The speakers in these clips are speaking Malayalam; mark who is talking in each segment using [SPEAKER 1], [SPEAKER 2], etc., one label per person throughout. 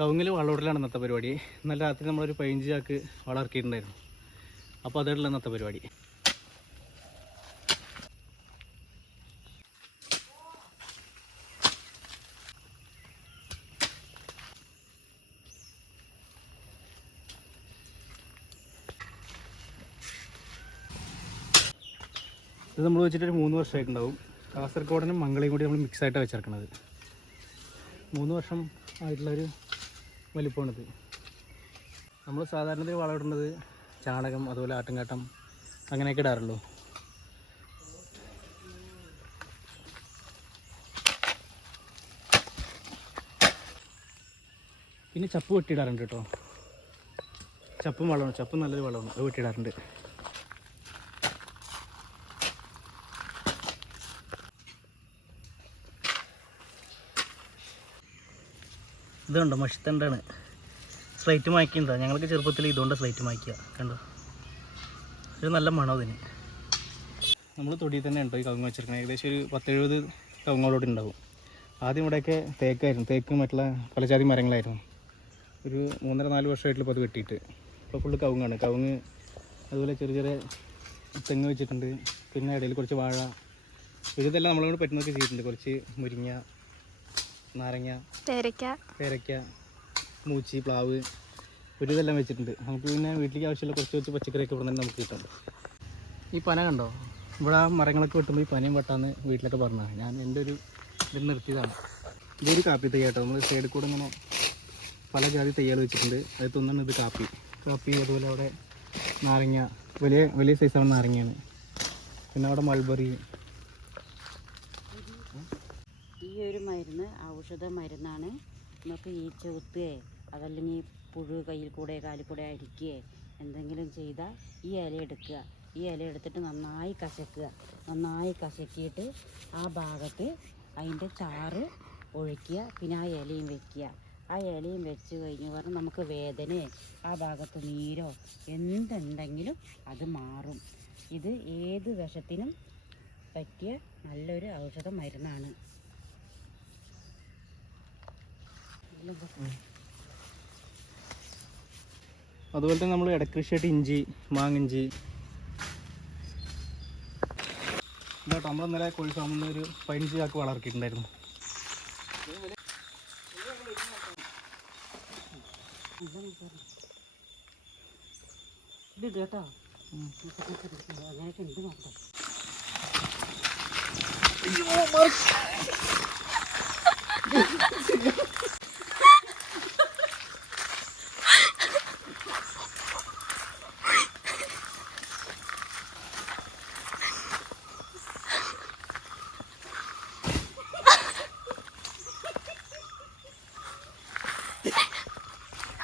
[SPEAKER 1] കവുങ്ങിൽ വളമിടലാണ് ഇന്നത്തെ പരിപാടി. ഇന്നലെ രാത്രി നമ്മളൊരു പതിനഞ്ച് ചാക്ക് വളർക്കിയിട്ടുണ്ടായിരുന്നു അപ്പോൾ അതുള്ള ഇന്നത്തെ പരിപാടി. ഇത് നമ്മൾ വെച്ചിട്ടൊരു മൂന്ന് വർഷമായിട്ടുണ്ടാവും. കാസർഗോഡനും മംഗളയും കൂടി നമ്മൾ മിക്സ് ആയിട്ടാണ് വെച്ചിറക്കണത്. മൂന്ന് വർഷം ആയിട്ടുള്ളൊരു വലിപ്പമാണിത് നമ്മൾ സാധാരണ വളമിടുന്നത് ചാണകം അതുപോലെ ആട്ടുംകാട്ടം അങ്ങനെയൊക്കെ ഇടാറുള്ളൂ. പിന്നെ ചപ്പ് വെട്ടിയിടാറുണ്ട് കേട്ടോ. ചപ്പും വളമാണ്. ചപ്പും നല്ലൊരു വളമാണ്. അത് വെട്ടിയിടാറുണ്ട്. ഇതുണ്ടോ? മഷിത്തണ്ടാണ്. സ്ലൈറ്റ് മായ്ക്കുണ്ടോ ഞങ്ങൾക്ക് ചെറുപ്പത്തിൽ ഇതുകൊണ്ട് സ്ലൈറ്റ് മായ്ക്കുക കണ്ടോ? ഒരു നല്ല മണം അതിന് നമ്മൾ തൊടിയിൽ തന്നെ ഉണ്ടോ ഈ കവുങ്ങ് വെച്ചിരിക്കുന്നത് ഏകദേശം ഒരു പത്തെഴുപത് കവുങ്ങളോട് ഉണ്ടാവും. ആദ്യം ഇവിടെയൊക്കെ തേക്കായിരുന്നു. തേക്ക് മറ്റുള്ള പലജാതി മരങ്ങളായിരുന്നു. ഒരു മൂന്നര നാല് വർഷമായിട്ടുള്ള ഇപ്പോൾ അത് വെട്ടിയിട്ട്. ഇപ്പോൾ ഫുള്ള് കവുങ്ങാണ്. കവുങ്ങ് അതുപോലെ ചെറിയ ചെറിയ തെങ്ങ് വെച്ചിട്ടുണ്ട്. പിന്നെ ഇടയിൽ കുറച്ച് വാഴ. ഇതെല്ലാം നമ്മളോട് പറ്റുന്നതൊക്കെ ചെയ്തിട്ടുണ്ട്. കുറച്ച് മുരിങ്ങ നാരങ്ങ
[SPEAKER 2] പേരക്ക
[SPEAKER 1] പേരക്ക മൂച്ചി പ്ലാവ് ഒരു ഇതെല്ലാം വെച്ചിട്ടുണ്ട്. നമുക്ക് പിന്നെ വീട്ടിലേക്ക് ആവശ്യമുള്ള കുറച്ച് കുറച്ച് പച്ചക്കറിയൊക്കെ ഇവിടെ തന്നെ നമുക്ക് കിട്ടും. ഈ പന കണ്ടോ? ഇവിടെ ആ മരങ്ങളൊക്കെ വെട്ടുമ്പോൾ ഈ പനയും വെട്ടാന്ന് വീട്ടിലൊക്കെ പറഞ്ഞതാണ് ഞാൻ എന്റെ ഒരു ഇത് നിർത്തിയതാണ്. ഇതൊരു കാപ്പി തൈ കേട്ടോ. നമ്മൾ സൈഡിൽ കൂടെ ഇങ്ങനെ പല ജാതി തയ്യാൽ വെച്ചിട്ടുണ്ട്. അത് തിന്നാണ് ഇത് കാപ്പി. കാപ്പി അതുപോലെ അവിടെ നാരങ്ങ വലിയ വലിയ സൈസാണ് നാരങ്ങയാണ്. പിന്നെ അവിടെ മൾബറി
[SPEAKER 3] ഈ ഒരു മരുന്ന് ഔഷധ മരുന്നാണ്. നമുക്ക് ഈ ചെവുത്തുകയോ അതല്ലെങ്കിൽ പുഴു കയ്യിൽ കൂടെ കാലിൽ കൂടെ അരിക്കുകയോ എന്തെങ്കിലും ചെയ്താൽ ഈ ഇല എടുക്കുക. ഈ ഇല എടുത്തിട്ട് നന്നായി കശക്കുക. നന്നായി കശക്കിയിട്ട് ആ ഭാഗത്ത് അതിന്റെ ചാറ് ഒഴിക്കുക പിന്നെ ആ ഇലയും വെക്കുക. ആ ഇലയും വെച്ച് കഴിഞ്ഞ് പറഞ്ഞാൽ നമുക്ക് വേദനയോ ആ ഭാഗത്ത് നീരോ എന്തുണ്ടെങ്കിലും അത് മാറും. ഇത് ഏത് വിഷത്തിനും പറ്റിയ നല്ലൊരു ഔഷധ മരുന്നാണ്.
[SPEAKER 1] അതുപോലെ തന്നെ നമ്മൾ ഇടക്കൃഷിയായിട്ട് ഇഞ്ചി മാങ്ങിഞ്ചി. ഇതാട്ടോ നമ്മൾ ഇന്നലെ കോഴി ഫാമിൽ നിന്ന് ഒരു പതിനഞ്ച് ചാക്ക് വളർത്തിയിട്ടുണ്ടായിരുന്നു
[SPEAKER 3] ഇത് കേട്ടോ? അങ്ങനെയൊക്കെ ഉണ്ട് നോക്കാം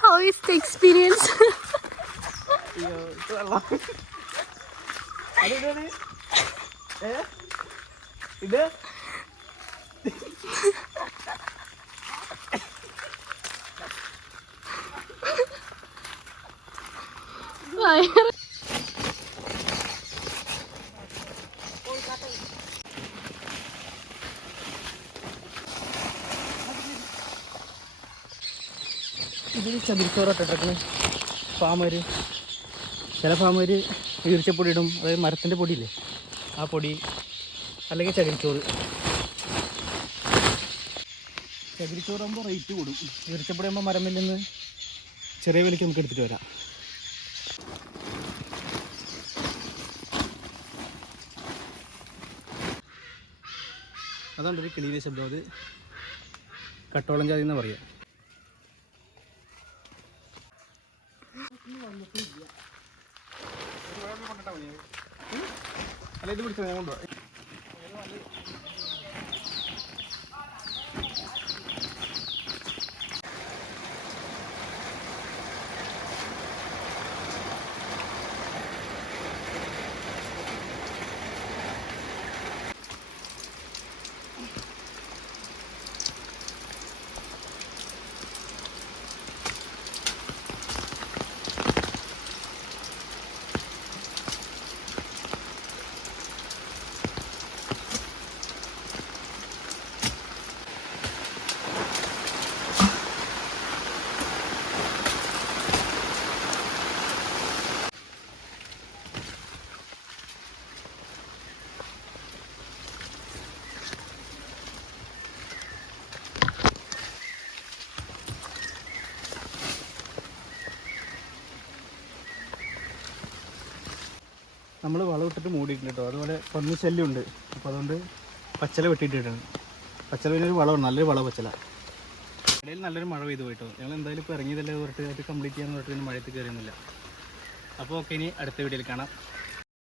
[SPEAKER 2] How is the experience? Yo, so long. Aduh. Eh?
[SPEAKER 1] ഇത് ഫാമര് ചകിരിച്ചോറൊക്കെ ഫാമർ ചില ഫാമർ ഈർച്ചപ്പൊടി ഇടും അതായത് മരത്തിന്റെ പൊടിയില്ലേ? ആ പൊടി അല്ലെങ്കിൽ ചകിരിച്ചോറ്. ചകിരിച്ചോറാകുമ്പോൾ റേറ്റ് കൂടും. ഈർച്ചപ്പൊടി ആകുമ്പോൾ മരം നിന്ന് ചെറിയ വിലയ്ക്ക് നമുക്ക് എടുത്തിട്ട് വരാം. അതാണ് കിളിയിലെ ശബ്ദം. അത് കട്ടോളം ജാതി എന്ന് പറയുക അല്ല ഇത് പിടിച്ചോ ഞാൻ കൊണ്ടുപോവാ നമ്മൾ വളം ഇട്ടിട്ട് മൂടിയിട്ടുണ്ട് കേട്ടോ. അതുപോലെ പന്നി ശല്യമുണ്ട്. അപ്പോൾ അതുകൊണ്ട് പച്ചല വെട്ടിയിട്ടിട്ടുണ്ട്. പച്ചല പിന്നെ ഒരു വളമാണ്. നല്ലൊരു വള പച്ചല. ഇടയിൽ നല്ലൊരു മഴ പെയ്തു പോയിട്ടോ. ഞങ്ങൾ എന്തായാലും ഇപ്പോൾ ഇറങ്ങിയതല്ലേ പറഞ്ഞിട്ട് അത് കംപ്ലീറ്റ് ചെയ്യാൻ പറഞ്ഞിട്ട് മഴയത്ത് കയറിയൊന്നുമില്ല. അപ്പോൾ ഓക്കെ ഇനി അടുത്ത വീഡിയോയിൽ കാണാം.